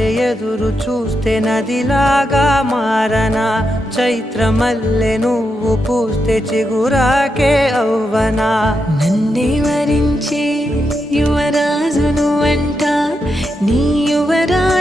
వలె ఎదురు చూస్తే నదిలాగా మారనా, చైత్రమల్లె నువ్వు పూస్తే చిగురాకే అవ్వనా. నన్నే వరించే యువరాజును అంట నీ యువరాజు